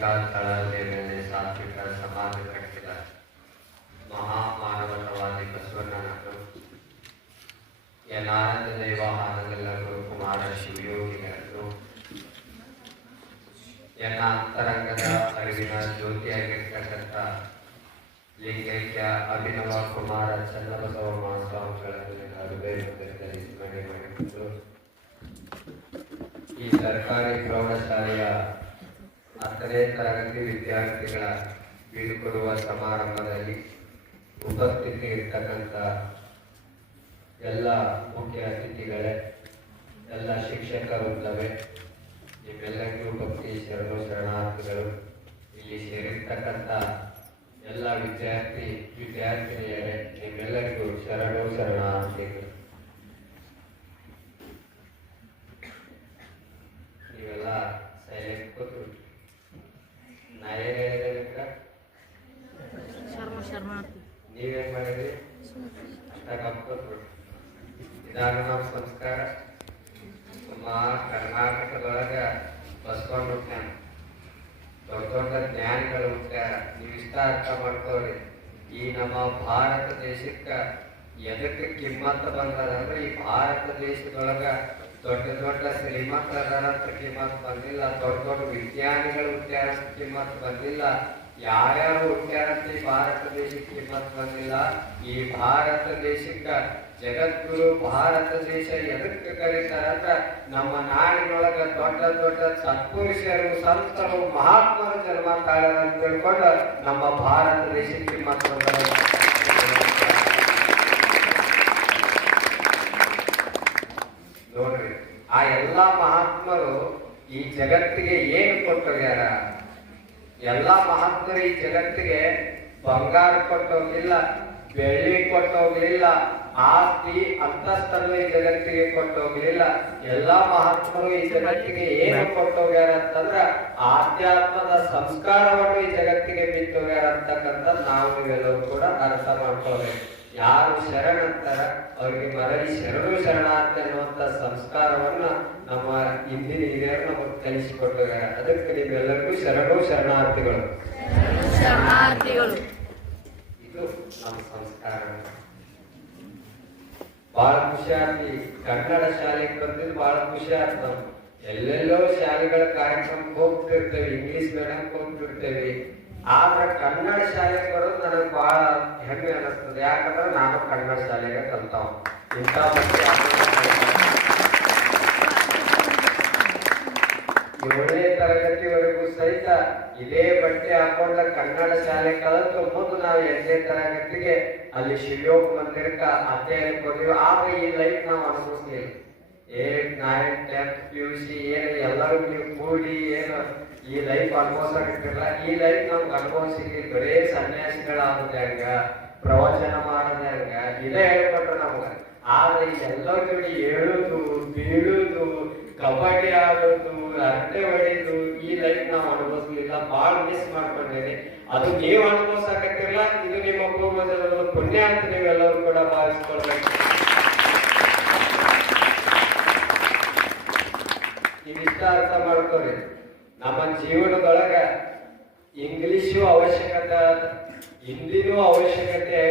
God ವಿದ್ಯಾರ್ಥಿಗಳ ಬೀಳ್ಕೊಡುವ ಸಮಾರಂಭದಲ್ಲಿ ಉಪಸ್ಥಿತಿ ಇರ್ತಕ್ಕಂಥ ಎಲ್ಲ ಮುಖ್ಯ ಅತಿಥಿಗಳೇ, ಎಲ್ಲ ಶಿಕ್ಷಕ ವೃಂದವೇ ನಿಮ್ಮೆಲ್ಲರಿಗೂ ಭಕ್ತಿ, ಶರಣು, ಶರಣಾರ್ಥಿಗಳು. ಇಲ್ಲಿ ಸೇರಿರ್ತಕ್ಕಂಥ ಎಲ್ಲ ವಿದ್ಯಾರ್ಥಿ, ವಿದ್ಯಾರ್ಥಿನಿಯರೇ, ನಿಮ್ಮೆಲ್ಲರಿಗೂ ಶರಣು, ಶರಣಾರ್ಥಿಗಳು ನೀವೆಲ್ಲ ಸೈಲೆಂಟ್ ಕೂತು ನಾ ಏನ್ ಹೇಳಿದೆ ನಿಮ್ಗೆ? ಶರ್ಮ ಶರ್ಮಾರ್ಥಿ ನೀವೇನ್ ಮಾಡಿದ್ರಿ? ಅಷ್ಟ ಗಪ್ಪತ್ತು ಇದಾಗ ನಮ್ಮ ಸಂಸ್ಕಾರ. ನಮ್ಮ ಕರ್ನಾಟಕದೊಳಗೆ ಬಸ್ಕೊಂಡು ಹುಟ್ಟ್ಯಾನ. ದೊಡ್ಡ ದೊಡ್ಡ ಜ್ಞಾನಿಗಳು ಹುಟ್ಟ್ಯಾರ. ನೀವು ಇಷ್ಟ ಅರ್ಥ ಮಾಡ್ಕೋರಿ ಈ ನಮ್ಮ ಭಾರತ ದೇಶಕ್ಕೆ ಎದಕ್ಕೆ ಕಿಮ್ಮತ್ತ ಬಂದದ ಅಂದ್ರೆ ಈ ಭಾರತ ದೇಶದೊಳಗ ದೊಡ್ಡ ದೊಡ್ಡ ಶ್ರೀಮಂತರಂತ ಕಿಮ್ಮತ್ ಬಂದಿಲ್ಲ. ದೊಡ್ಡ ದೊಡ್ಡ ವಿಜ್ಞಾನಿಗಳು ಹುಟ್ಟ್ಯಾರ ಕಿಮ್ಮತ್ ಬಂದಿಲ್ಲ. ಯಾರ್ಯಾರು ಹುಟ್ಟ್ಯಾರಂತೆ ಭಾರತ ದೇಶಕ್ಕೆ ಬಂದಿಲ್ಲ? ಈ ಭಾರತ ದೇಶಕ್ಕ ಜಗದ್ಗುರು, ಭಾರತ ದೇಶ ಎದಕ್ಕೆ ಕರೀತಾರಂತ ನಮ್ಮ ನಾಡಿನೊಳಗ ದೊಡ್ಡ ದೊಡ್ಡ ಸತ್ಪುರುಷರು, ಸಂತರು, ಮಹಾತ್ಮರು ಜನ್ಮ ಅಂತ ತಿಳ್ಕೊಂಡು ನಮ್ಮ ಭಾರತ ದೇಶಕ್ಕೆ ಮತ್ತೊಂದು ನೋಡ್ರಿ, ಆ ಎಲ್ಲಾ ಮಹಾತ್ಮರು ಈ ಜಗತ್ತಿಗೆ ಏನು ಕೊಟ್ಟೋಗ್ಯಾರ ಎಲ್ಲಾ ಮಹಾತ್ಮರು ಈ ಜಗತ್ತಿಗೆ ಬಂಗಾರ ಕೊಟ್ಟೋಗ್ಲಿಲ್ಲ ಬೆಳ್ಳಿ ಕೊಟ್ಟೋಗ್ಲಿಲ್ಲ ಆಸ್ತಿ ಅಂತಸ್ತನ್ನು ಈ ಜಗತ್ತಿಗೆ ಕೊಟ್ಟೋಗ್ಲಿಲ್ಲ ಎಲ್ಲಾ ಮಹಾತ್ಮರು ಈ ಜಗತ್ತಿಗೆ ಏನು ಕೊಟ್ಟೋಗ್ಯಾರ ಅಂತಂದ್ರ ಆಧ್ಯಾತ್ಮದ ಸಂಸ್ಕಾರವನ್ನು ಈ ಜಗತ್ತಿಗೆ ಬಿತ್ತೋಗ್ಯಾರ ಅಂತಕ್ಕಂಥ ನಾವು ಎಲ್ಲರೂ ಕೂಡ ಅರ್ಥ ಮಾಡ್ಕೋಬೇಕು ಯಾರು ಶರಣಂತಾರ ಅವರಿಗೆ ಮರಳಿ ಶರಣು ಶರಣಾರ್ಥಿ ಅನ್ನುವಂಥ ಸಂಸ್ಕಾರವನ್ನ ನಮ್ಮ ಹಿಂದಿನ ಹಿರಿಯರು ನಮಗೆ ಕಲಿಸಿಕೊಟ್ಟಿದ್ದಾರೆ ಅದಕ್ಕೆ ನೀವೆಲ್ಲರಿಗೂ ಶರಣು ಶರಣಾರ್ಥಿಗಳು. ಶರಣಾರ್ಥಿಗಳು. ಇದು ನಮ್ಮ ಸಂಸ್ಕಾರ. ಬಹಳ ಖುಷಿ ಕನ್ನಡ ಶಾಲೆಗೆ ಬಂದಿದ್ದು ಬಹಳ ಖುಷಿ ಆಗ್ತದೆ ಎಲ್ಲೆಲ್ಲೋ ಶಾಲೆಗಳ ಕಾರ್ಯಕ್ರಮಕ್ಕೆ ಹೋಗ್ತಿರ್ತೇವೆ ಇಂಗ್ಲೀಷ್ ಮೀಡಿಯಂಗೆ ಹೋಗ್ತಿರ್ತೇವೆ. ಆದ್ರೆ ಕನ್ನಡ ಶಾಲೆಗೆ ಬರೋದು ನನಗೆ ಬಹಳ ಹೆಮ್ಮೆ ಅನಿಸ್ತದೆ. ಯಾಕಂದ್ರೆ ನಾನು ಕನ್ನಡ ಶಾಲೆಗೆ ಕಲ್ತಾವ. ಇಂಥ ಏಳನೇ ತರಗತಿವರೆಗೂ ಸಹಿತ ಇದೇ ಬಟ್ಟೆ ಹಾಕೊಂಡ ಕನ್ನಡ ಶಾಲೆ ಕಲಿತು ಮುಂದೆ ನಾವು ಎಂಟನೇ ತರಗತಿಗೆ ಅಲ್ಲಿ ಶಿವಯೋಗ ಮಂದಿರಕ್ಕೆ ಅಧ್ಯಯನಕ್ಕೆ ಹೋದ್ವಿ ಆದ್ರೆ ಈ ಲೈಫ್ ನಾವು ಅನುಭವಿಸ್ತೀವಿ eight nine tenth P U C ಏನು ಎಲ್ಲರೂ ನೀವು ಕೂಡಿ ಏನು ಈ ಲೈಫ್ ಅನುಭವಿಸಕ್ಕಿರಲ್ಲ ಈ ಲೈಫ್ ನಮ್ಗೆ ಅನುಭವಿಸಿದ್ವಿ ಬರೇ ಸನ್ಯಾಸಿಗಳಾದ ಹೆಂಗ, ಪ್ರವಚನ ಮಾಡೋದು ಹೆಂಗ ಇದೇ ಹೇಳ್ಕೊಟ್ರು ನಮ್ಗೆ. ಆದ್ರೆ ಎಲ್ಲ ಕಡೆ ಹೇಳುದು, ಬೀಳುದು, ಕಬಡ್ಡಿ ಆಡೋದು, ಅರಟೆ ಹೊಡೆದು, ಈ ಲೈಫ್ ನಾವು ಅನುಭವಿಸ್ಲಿಲ್ಲ, ಭಾಳ ಮಿಸ್ ಮಾಡ್ಕೊಂಡಿರಿ ಅದು ನೀವು ಅನುಭವಿಸಕತ್ತಿರಲ್ಲ, ಇದು ನಿಮ್ಮ ಪೂರ್ವಜರ ಪುಣ್ಯ ಅಂತ ನೀವೆಲ್ಲರೂ ಕೂಡ ಭಾವಿಸ್ಕೊಳ್ಬೇಕು. ಇಷ್ಟ ಅರ್ಥ ಮಾಡ್ಕೊರಿ ನಮ್ಮ ಜೀವನದೊಳಗ ಇಂಗ್ಲಿಷು ಅವಶ್ಯಕತೆ ಹಿಂದಿನೂ ಅವಶ್ಯಕತೆ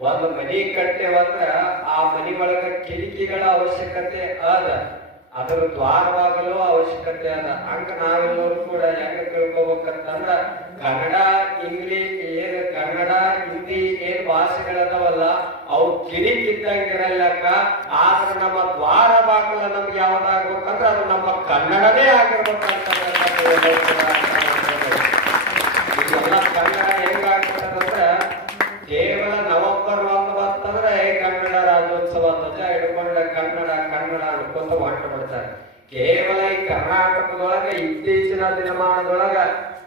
ಒಂದು ಮನಿ ಕಟ್ಟೆವಂದ್ರ ಆ ಮನಿ ಒಳಗ ಕಿಟಕಿಗಳ ಅವಶ್ಯಕತೆ ಅದ ಅದರ ದ್ವಾರವಾಗಲು ಅವಶ್ಯಕತೆ ಅದ ಹಂಗ ನಾವೆಲ್ಲರೂ ಕೂಡ ಹೆಂಗ ತಿಳ್ಕೊಬೇಕಂತಂದ್ರ, ಕನ್ನಡ ಇಂಗ್ಲಿಷ್ ಏನು ಕನ್ನಡ, ಹಿಂದಿ, ಏನ್ ಭಾಷೆಗಳದವಲ್ಲ, ಅವು ಕಿರಿಕಿದ್ದಂಗಿರಲ್ಲಕ್ಕ ಆದ್ರೆ ನಮ್ಮ ದ್ವಾರ ನಮ್ಗೆ ಯಾವ್ದಾಗ್ಬೇಕಂದ್ರೆ ಅದು ನಮ್ಮ ಕನ್ನಡನೇ ಆಗಿರ್ಬೇಕಂತ ಈಗೆಲ್ಲ ಕನ್ನಡ ಹೆಂಗಾಗ್ತದಂದ್ರೆ ಕೇವಲ ನವೆಂಬರ್ ಒಂದು ಬಂತಂದ್ರೆ ಕನ್ನಡ ರಾಜ್ಯೋತ್ಸವ ಅಂತ ಹಿಡ್ಕೊಂಡ ಕನ್ನಡ ಕನ್ನಡ ಅನ್ಕೊಂತ ಹೊಂಟು ಬಿಡ್ತಾರೆ ಕೇವಲ ಈ ಕರ್ನಾಟಕದೊಳಗ ಇತ್ತೀಚಿನ ದಿನಮಾನದೊಳಗ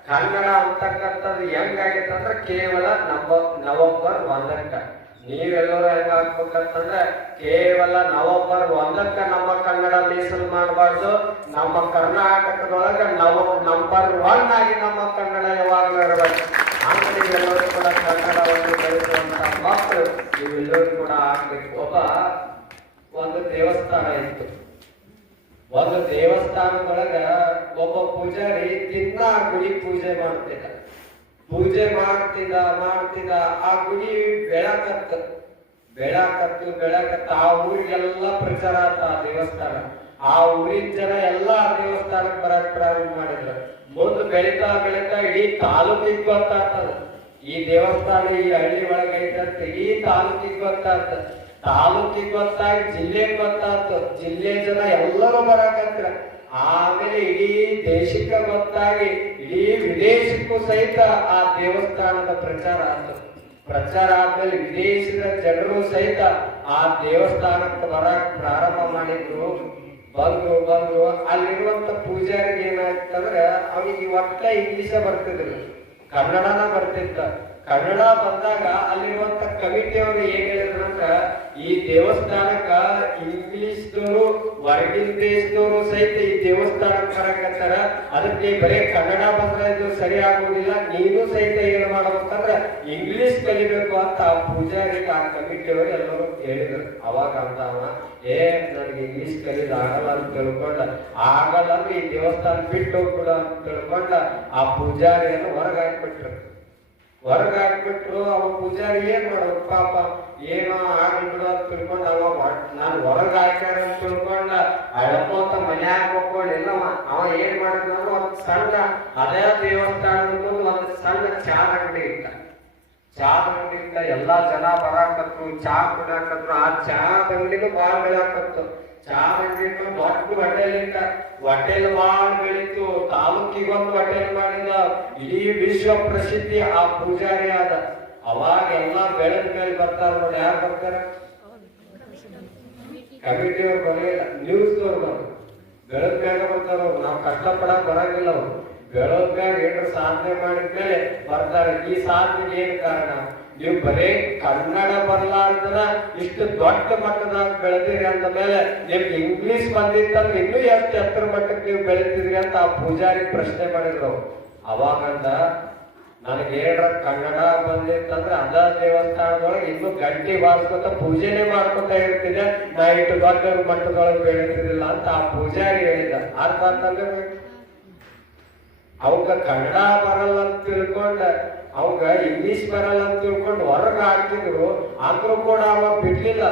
ಕನ್ನಡ ಅಂತಕ್ಕಂಥದ್ದು ಹೆಂಗಾಗೈತೆ ಅಂದ್ರೆ ಕೇವಲ ನವ ನವೆಂಬರ್ ಒಂದಕ್ಕ. ನೀವೆಲ್ಲರೂ ಹೆಂಗ ಹಾಕ್ಬೇಕಂತಂದ್ರೆ ಕೇವಲ ನವಂಬರ್ ಒಂದಕ್ಕ ನಮ್ಮ ಕನ್ನಡ ಮೀಸಲು ಮಾಡಬಾರ್ದು. ನಮ್ಮ ಕರ್ನಾಟಕದೊಳಗ ನವ ನಂಬರ್ ಒನ್ ಆಗಿ ನಮ್ಮ ಕನ್ನಡ ಯಾವಾಗಲೂ ಇರಬೇಕು. ಆಮೇಲೆ ಎಲ್ಲರೂ ಕೂಡ ಕನ್ನಡವನ್ನು ಬೆಳೆಸುವಂತ ಮಕ್ಕಳು ನೀವೆಲ್ಲರೂ ಕೂಡ ಆಗ್ಬೇಕು. ಒಬ್ಬ ಒಂದು ದೇವಸ್ಥಾನ ಇತ್ತು. ಒಂದು ದೇವಸ್ಥಾನದೊಳಗ ಒಬ್ಬ ಪೂಜಾರಿ ದಿನ ಗುಡಿ ಪೂಜೆ ಮಾಡ್ತಿದ್ದ. ಪೂಜೆ ಮಾಡ್ತಿದ್ದ ಮಾಡ್ತಿದ್ದ ಆ ಗುಡಿ ಬೆಳಕತ್ತ. ಬೆಳಕತ್ತು, ಬೆಳಕತ್ತ. ಆ ಊರಿಗೆಲ್ಲ ಪ್ರಚಾರ ಆತ ಆ ದೇವಸ್ಥಾನ. ಆ ಊರಿನ ಜನ ಎಲ್ಲಾ ದೇವಸ್ಥಾನಕ್ಕೆ ಬರಕ್ ಪ್ರಾರಂಭ ಮಾಡಿದ್ರು. ಮುಂದೆ ಬೆಳಿತಾ ಬೆಳಿತಾ ಇಡೀ ತಾಲೂಕಿಗೆ ಗೊತ್ತಾಗ್ತದ ಈ ದೇವಸ್ಥಾನ ಈ ಹಳ್ಳಿ ಒಳಗೆ ಐತಂತ ಇಡೀ ತಾಲೂಕಿಗೆ ಗೊತ್ತಾಗ್ತದ ತಾಲೂಕಿಗೆ ಗೊತ್ತಾಗಿ ಜಿಲ್ಲೆಗೆ ಗೊತ್ತಾಯ್ತು ಜಿಲ್ಲೆ ಜನ ಎಲ್ಲರೂ ಬರಕತ್ರ. ಆಮೇಲೆ ಇಡೀ ದೇಶಕ್ಕೆ ಗೊತ್ತಾಗಿ ಇಡೀ ವಿದೇಶಕ್ಕೂ ಸಹಿತ ಆ ದೇವಸ್ಥಾನದ ಪ್ರಚಾರ ಆಯ್ತು. ಪ್ರಚಾರ ಆದ್ಮೇಲೆ ವಿದೇಶದ ಜನರು ಸಹಿತ ಆ ದೇವಸ್ಥಾನಕ್ಕೆ ಬರಕ್ ಪ್ರಾರಂಭ ಮಾಡಿದ್ರು. ಬಂದು ಬಂದು, ಅಲ್ಲಿರುವಂತ ಪೂಜಾರಿಗೆ ಏನಾಯ್ತಂದ್ರೆ, ಅವನಿಗೆ ಒಟ್ಟ ಇಂಗ್ಲಿಷ ಬರ್ತಿದ್ರು ಕನ್ನಡನ ಬರ್ತಿತ್ತ. ಕನ್ನಡ ಬಂದಾಗ ಅಲ್ಲಿರುವಂತ ಕಮಿಟಿಯವರು ಏನ್ ಹೇಳಿದ್ರು ಅಂತ, ಈ ದೇವಸ್ಥಾನಕ್ಕ ಇಂಗ್ಲಿಷ್ದವರು ಹೊರಗಿನ ದೇಶದವರು ಸಹಿತ ಈ ದೇವಸ್ಥಾನಕ್ಕೆ ಬರಕತ್ತಾರ ಅದಕ್ಕೆ ಬರೀ ಕನ್ನಡ ಬಂದ್ರೆ ಇದು ಸರಿ ಆಗುವುದಿಲ್ಲ ನೀನು ಸಹಿತ ಏನ್ ಮಾಡ್ಬೇಕಂದ್ರೆ ಇಂಗ್ಲಿಷ್ ಕಲಿಬೇಕು ಅಂತ ಆ ಪೂಜಾರಿ ಆ ಕಮಿಟಿಯವರು ಎಲ್ಲರೂ ಹೇಳಿದ್ರು. ಅವಾಗ ಅಂತ ಏ, ನನಗೆ ಇಂಗ್ಲಿಷ್ ಕಲಿದ ಆಗಲ್ಲ ಅಂತ ತಿಳ್ಕೊಂಡ. ಆಗಲ್ಲ ಅಂದ್ರೆ ಈ ದೇವಸ್ಥಾನ ಬಿಟ್ಟು ಹೋಗ್ಬಿಡ ಅಂತ ತಿಳ್ಕೊಂಡ ಆ ಪೂಜಾರಿಯನ್ನು ಹೊರಗೆ ಹಾಕ್ಬಿಟ್ರು. ಹೊರಗೆ ಅವ ಪೂಜಾರಿ ಏನ್ ಮಾಡ್ಬೇಕು ಪಾಪ, ಏನೋ ಆಗ್ಲಿ ಬಿಡು ತಿಳ್ಕೊಂಡ ಅವ ನಾನು ಹೊರಗೆ ಹಾಕ್ಯಾರ ತಿಳ್ಕೊಂಡ ಮನ್ಯಾಗ ಹೋಗ್ಕೊಂಡು ಎಲ್ಲ ಅವ ಏನ್ ಮಾಡಿದ್ರು ಒಂದ್ ಸಣ್ಣ, ಅದೇ ದೇವಸ್ಥಾನದ ಒಂದು ಸಣ್ಣ ಚಾ ಅಂಗಡಿ ಇಟ್ಟ ಚಾ ಅಂಗಡಿ ಇಟ್ಟ ಎಲ್ಲಾ ಜನ ಬರಾಕತ್ರು, ಚಾ ಕುಡಿಯಾಕತ್ರು, ಆ ಚಾ ಅಂಗಡಿನೂ ಬಾಳ್ ಬೆಳಕತ್ತು ಚಾ ಅಂಗಡಿ ದೊಡ್ಡ ಹೋಟೆಲ್ ಇಟ್ಟ ಹೋಟೆಲ್ ಬಾಳ್ ಬೆಳೀತು. ತಾಲೂಕಿಗೊಂದು ಹೋಟೆಲ್ ಮಾಡಿದ ಇಡೀ ವಿಶ್ವ ಪ್ರಸಿದ್ಧಿ ಆ ಪೂಜಾರಿ ಆದ. ಅವಾಗ ಎಲ್ಲಾ ಬೆಳೆದ ಮೇಲೆ ಬರ್ತಾರ ನೋಡಿ ಯಾರು ಬರ್ತಾರ? ಕಮಿಟಿಯವ್ರು ಬರಲಿಲ್ಲ. ನ್ಯೂಸ್ ಬೆಳೆದ ಮೇಲೆ ಬರ್ತಾರ ಅವ್ರು. ನಾವು ಕಷ್ಟಪಡಕ್ ಬರಂಗಿಲ್ಲ ಅವ್ರು. ಬೆಳೆದ ಮ್ಯಾಗ ಏನಾರ ಸಾಧನೆ ಮಾಡಿದ್ಮೇಲೆ ಬರ್ತಾರೆ. ಈ ಸಾಧನೆಗೆ ಏನ್ ಕಾರಣ? ನೀವು ಬರೇ ಕನ್ನಡ ಬರ್ಲಾರ್ದನ ಇಷ್ಟು ದೊಡ್ಡ ಮಟ್ಟದಾಗ ಬೆಳೆದಿರಿ ಅಂದ ಮೇಲೆ ನಿಮ್ಗೆ ಇಂಗ್ಲಿಷ್ ಬಂದಿತ್ತಂದ್ರೆ ಇನ್ನೂ ಎಷ್ಟು ಎತ್ತರ ಮಟ್ಟಕ್ಕೆ ನೀವು ಬೆಳೀತಿದ್ರಿ ಅಂತ ಆ ಪೂಜಾರಿ ಪ್ರಶ್ನೆ ಮಾಡಿದ್ರು. ಅವಾಗಂದ ನನಗೆ ಏನ್ರ ಕನ್ನಡ ಬಂದಿತ್ತಂದ್ರೆ ಅದ ದೇವಸ್ಥಾನದೊಳಗೆ ಇನ್ನು ಗಂಟೆ ಬಾರಿಸ್ಕೊತ ಪೂಜೆನೆ ಮಾಡ್ಕೊತ ಇರ್ತಿದ್ದೆ. ನಾ ಇಟ್ಟು ದೊಡ್ಡ ಮಟ್ಟದೊಳಗೆ ಬೆಳೀತಿರ್ಲಿಲ್ಲ ಅಂತ ಆ ಪೂಜಾರಿ ಹೇಳಿದ. ಅರ್ಥ ಅಂತಂದ್ರೆ ಅವಾಗ ಕನ್ನಡ ಬರಲ್ಲ ಅಂತ ತಿಳ್ಕೊಂಡ, ಅವಾಗ ಇಂಗ್ಲಿಷ್ ಬರಲ್ಲ ಅಂತ ತಿಳ್ಕೊಂಡು ಹೊರಗೆ ಹಾಕಿದ್ರು, ಅಂದ್ರೂ ಕೂಡ ಅವ ಬಿಡ್ಲಿಲ್ಲ.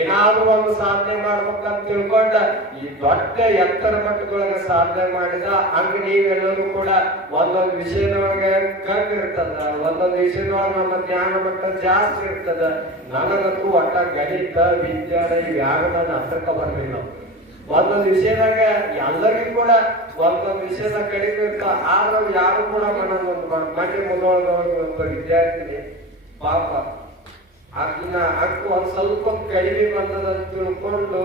ಏನಾದ್ರೂ ಒಂದು ಸಾಧನೆ ಮಾಡ್ಬೇಕಂತ ತಿಳ್ಕೊಂಡ, ಈ ದೊಡ್ಡ ಎತ್ತರ ಮಟ್ಟದೊಳಗೆ ಸಾಧನೆ ಮಾಡಿದ, ಹಂಗ ನೀವೆಲ್ಲರೂ ಕೂಡ ಒಂದೊಂದು ವಿಷಯದೊಳಗೆ ಕಮ್ಮಿ ಇರ್ತದ, ಒಂದೊಂದು ವಿಷಯದೊಳಗೆ ನಮ್ಮ ಜ್ಞಾನ ಮಟ್ಟ ಜಾಸ್ತಿ ಇರ್ತದ. ನನಗಂತೂ ಒಟ್ಟ ಗಣಿತ, ವಿಜ್ಞಾನ ಇವ್ಯಾವ ನನ್ನ ಹತ್ರಕ್ಕೆ ಬರ್ಲಿಲ್ಲ. ಒಂದೊಂದು ವಿಷಯದಾಗ ಎಲ್ಲರಿಗೂ ಕೂಡ ಒಂದೊಂದು ವಿಷಯದಾಗ ಕಡಿಮೆ ಆದ್ರೆ ಯಾರು ಕೂಡ ಮನೊಂದು ಮನೆ ಮುಂದೊಳಗೆ ಒಬ್ಬ ವಿದ್ಯಾರ್ಥಿನಿ ಪಾಪ. ಅದನ್ನ ಅಕ್ಕ ಒಂದ್ ಸ್ವಲ್ಪ ಕಡಿಮೆ ಬಂದದ ಅಂತ ತಿಳ್ಕೊಂಡು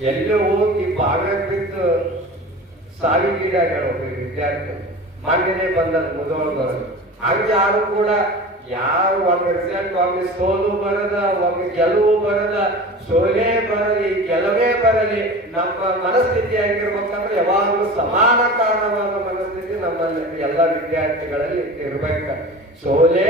ಎಲ್ಲೇ ಹೋಗಿ ಬಾವ್ಯಾಗ ಬಿದ್ದು ಸಾವಿಗೀಡಾಗ್ಯಾಳ ಒಬ್ಬ ವಿದ್ಯಾರ್ಥಿ. ಮೊನ್ನೆನೆ ಬಂದದ ಮುದೊಳದೊಳಗೆ ಹಂಗೆ ಯಾರು ಕೂಡ ಯಾರು ಒಂದು ರಿಸಲ್ಟ್ ಒಮ್ಮೆ ಸೋಲು ಬರದ, ಒಮ್ಮೆ ಗೆಲುವು ಬರದ, ಸೋಲೇ ಬರಲಿ, ಗೆಲುವೇ ಬರಲಿ, ನಮ್ಮ ಮನಸ್ಥಿತಿ ಆಗಿರ್ಬೇಕಂದ್ರೆ ಯಾವಾಗಲೂ ಸಮಾನ ಕಾರಣವಾದ ಮನಸ್ಥಿತಿ ನಮ್ಮಲ್ಲಿ ಎಲ್ಲ ವಿದ್ಯಾರ್ಥಿಗಳಲ್ಲಿ ಇರ್ಬೇಕು. ಸೋಲೇ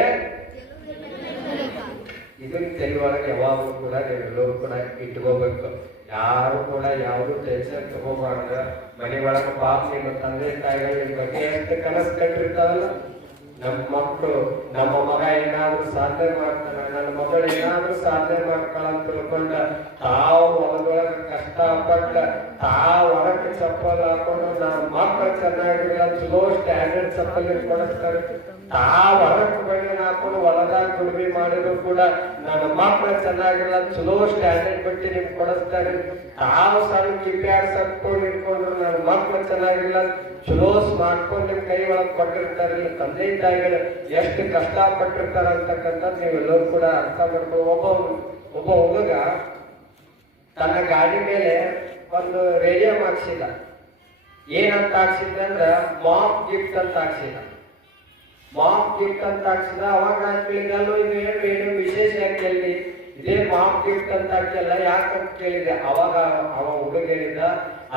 ಇದನ್ನ ತೆಗೆಯುವಾಗ ಯಾವಾಗಲೂ ಕೂಡ ನೀವೆಲ್ಲರೂ ಕೂಡ ಇಟ್ಕೋಬೇಕು. ಯಾರು ಕೂಡ ಯಾವುದು ಟೆನ್ಷನ್ ತಗೋಬಾರ್ದು. ಮನೆ ಒಳಗೆ ಪಾಪ ನಿಮ್ಮ ತಂದೆ ತಾಯಿಗಳ ಬಗ್ಗೆ ಅಂತ ಕನಸು ಕಂಡಿರ್ತಾರಲ್ಲ ನಮ್ಮ ಮಕ್ಕಳು, ನಮ್ಮ ಮಗ ಏನಾದ್ರೂ ಸಾಧನೆ ಮಾಡ್ತಾನೆ, ನನ್ನ ಮಗಳು ಏನಾದ್ರೂ ಸಾಧನೆ ಮಾಡ್ತಾಳ ತಿಳ್ಕೊಂಡ ತಾವು ಹೊಲದೊಳಗೆ ಕಷ್ಟಪಟ್ಟ, ತಾವು ಹೊರಕ್ಕೆ ಚಪ್ಪಲ್ ಹಾಕೊಂಡು ನಮ್ಮ ಮಕ್ಕಳು ಚೆನ್ನಾಗಿರಲ್ಲ ಚಲೋ ಸ್ಟ್ಯಾಂಡರ್ಡ್ ಚಪ್ಪಲ್ ಕೊಡಿಸ್ತಾರೆ ತಾವು ಹೊರಕ್ಕೆ ಬಣ್ಣ ಹಾಕೊಂಡು ಹೊಲದಾಗ ದುಡಿಮೆ ಮಾಡಿದ್ರು ಕೂಡ ನನ್ನ ಮಕ್ಕಳು ಚೆನ್ನಾಗಿಲ್ಲ ಚಲೋ ಸ್ಟ್ಯಾಂಡರ್ಡ್ ಬಟ್ಟೆ ನಿಮ್ಗೆ ಕೊಡಿಸ್ತಾರೆ ತಾವು ಸಣ್ಣ ಕಿಪ್ಯಾರ್ಸ್ ನನ್ನ ಮಕ್ಕಳು ಚೆನ್ನಾಗಿಲ್ಲ. ಚಲೋ ಸ್ಮಾರ್ಟ್ ಫೋನ್ ನಿಮ್ ಕೈ ಒಳಗೆ ಕೊಟ್ಟಿರ್ತಾರೆ. ಇಲ್ಲಿ ತಂದೆ ತಾಯಿಗಳು ಎಷ್ಟು ಕಷ್ಟಪಟ್ಟಿರ್ತಾರ ಅಂತಕ್ಕಂಥದ್ದು ನೀವೆಲ್ಲರೂ ಕೂಡ ಅರ್ಥ ಮಾಡ್ಕೊಂಡು ಒಬ್ಬ ಒಬ್ಬ ಹುಡುಗ ತನ್ನ ಗಾಡಿ ಮೇಲೆ ಒಂದು ರೇಡಿಯೋ ಹಾಕ್ಸಿಲ್ಲ. ಏನಂತ ಹಾಕ್ಸಿದ್ದೆ ಅಂದ್ರ, ಮಾಪ್ ಗಿಫ್ಟ್ ಅಂತ ಹಾಕ್ಸಿಲ್ಲ. ಮಾಪ್ ಗಿಫ್ಟ್ ಅಂತ ಹಾಕ್ಸಿದ ಅವಾಗ ಇದು ಏನು ಏನು ವಿಶೇಷ ಯಾಕೆ ಇದೇ ಮಾಪ್ ಗಿಫ್ಟ್ ಅಂತ ಹಾಕಿಲ್ಲ ಯಾಕಂತ ಕೇಳಿದೆ ಅವಾಗ ಅವ ಹುಡುಗ ಹೇಳಿದ